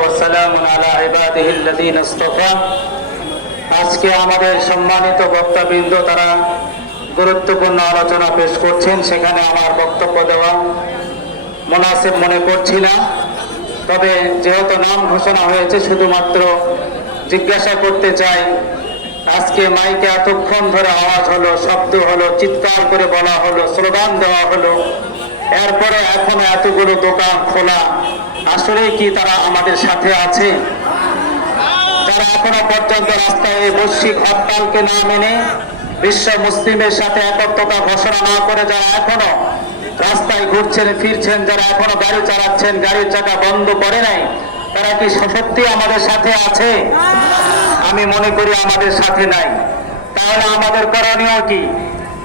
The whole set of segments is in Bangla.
وسلام على عباده الذين اصطفى আজকে আমাদের সম্মানিত বক্তাবৃন্দ তারা গুরুত্বপূর্ণ আলোচনা পেশ করছেন সেখানে আমার বক্তব্য দেওয়া মুনাসিব মনে করছি না তবে যেহেতু নাম ঘোষণা হয়েছে শুধুমাত্র জিজ্ঞাসা করতে চাই আজকে মাইকে এতক্ষণ ধরে আওয়াজ হলো শব্দ হলো চিৎকার করে বলা হলো স্লোগান দেওয়া হলো এরপরে এখনও এতগুলো দোকান খোলা, আসলে কি তারা আমাদের সাথে আছে? যারা এখনও পর্যন্ত রাস্তায় এই বৈশ্বিক হরতালকে না মেনে বিশ্ব মুসলিমের সাথে একত্রতা ঘোষণা না করে যারা এখনও রাস্তায় ঘুরছেন, ফিরছেন, যারা এখনও গাড়ি চালাচ্ছেন, গাড়ির চাকা বন্ধ করে নাই, তারা কি সত্যি আমাদের সাথে আছে? আমি মনে করি আমাদের সাথে নাই। তাহলে আমাদের করণীয় কি?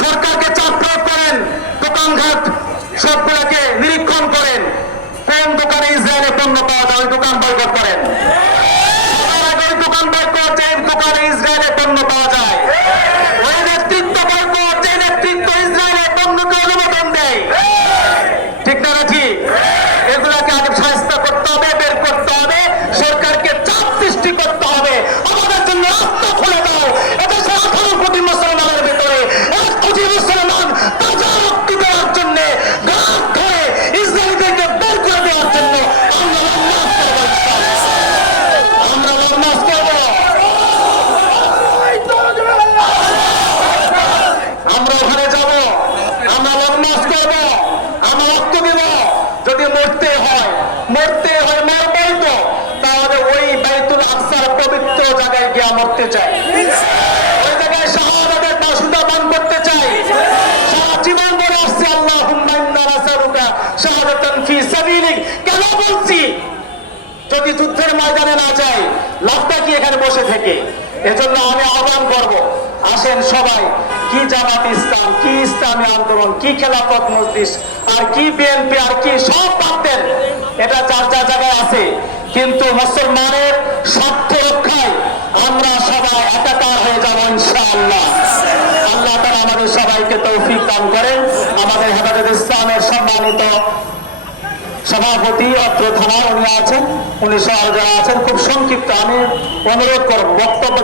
সরকারকে চাপ প্রয়োগ করেন, দোকানঘাট সবগুলোকে নিরীক্ষণ করেন। কোন দোকানে ইসরায়েলের পণ্য পাওয়া যায় দোকান বয়কট করেন। দোকান বয়কট যে দোকানে ইসরায়েলের পণ্য পাওয়া যায় ওই নেতৃত্ব বয়কট যে নেতৃত্ব ইসরায়েলের পণ্যকে অনুমোদন দেয় ঠিক না ঠিক এগুলাকে আগে সাহায্য করতে হবে বের করতে হবে সরকারকে চাপ সৃষ্টি করতে হবে আমাদের জন্য রাস্তা খুলে দাও এদেশে আঠারো কোটি মুসলমানের ভেতরে এক কোটি মুসলমান তাজা রক্ত দেওয়ার জন্য গাছ ধরে ইসরায়েলদেরকে বের করে দেওয়ার জন্য আমরা লড়মাস করব ইনশাআল্লাহ। আমরা লড়মাস করব আমরা ওখানে যাব আমরা লংমার্চ করব আমরা রক্ত দেব যদি মরতে হয় মরতে হয়, মরবই তো। তাহলে ওই বাইতুল আকসার পবিত্র জায়গায় গিয়ে মরতে চাই করতে চাই বলে কেন বলছি? যদি যুদ্ধের ময়দানে না যায় লাভটা কি এখানে বসে থেকে? এজন্য আমি আহ্বান করব, আসেন সবাই। কি জামাত ইসলাম, কি ইসলামী আন্দোলন, কি খেলাফত মজলিস, আর কি বিএনপি, আর কি সব দেন। এটা যার যার জায়গায় আছে। কিন্তু মুসলমানের স্বার্থ রক্ষায় আমরা সবাই একাকার হয়ে যাব ইনশাআল্লাহ। আল্লাহ তারা আমাদের সবাইকে তৌফিক দান করেন। আমাদের হেফাজত ইসলামের সম্মানিত সভাপতি অত্র থানার উনি আছেন, উনি সহ আছেন, খুব সংক্ষিপ্ত আমি অনুরোধ করব, বক্তব্য